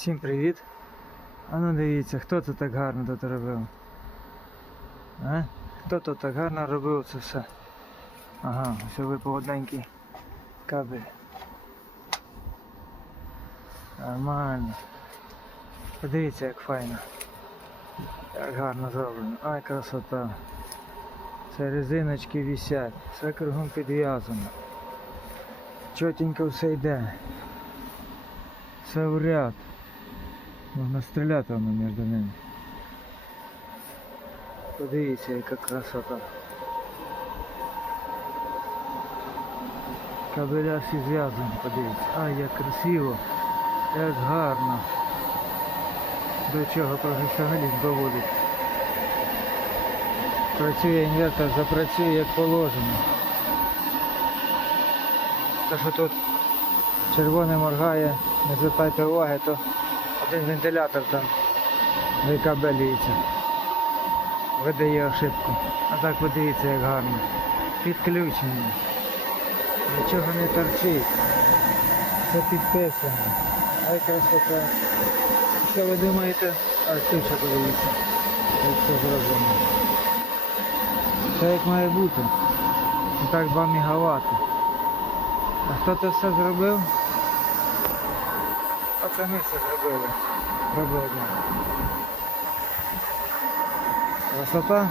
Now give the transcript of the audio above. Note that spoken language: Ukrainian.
Всім привіт. А ну дивіться, хто це так гарно тут робив? А? Хто тут так гарно робив це все? Ага, ось випав одненький кабель. Нормально. Подивіться, як файно. Як гарно зроблено. Ай, красота. Це резиночки висять, все кругом підв'язано. Чотенько все йде. Все в ряд. Можна стріляти воно між ними. Подивіться, яка красота. Кабеля всі зв'язані, подивіться. Ай, як красиво, як гарно. До чого професіоналізм доводить. Працює інвертор, запрацює як положено. Те, що тут червоне моргає, не звертайте уваги, то один вентилятор там викабелюється. Видає ошибку. А так подивіться як гарно. Підключення. Нічого не торчить. Все підписано. Ай красота. Що ви думаєте? А тут ще подивіться. Це зроблено. Все як має бути. Так 2 мегаватти. А хто це все зробив? А це зробили. Доброго дня. Красота.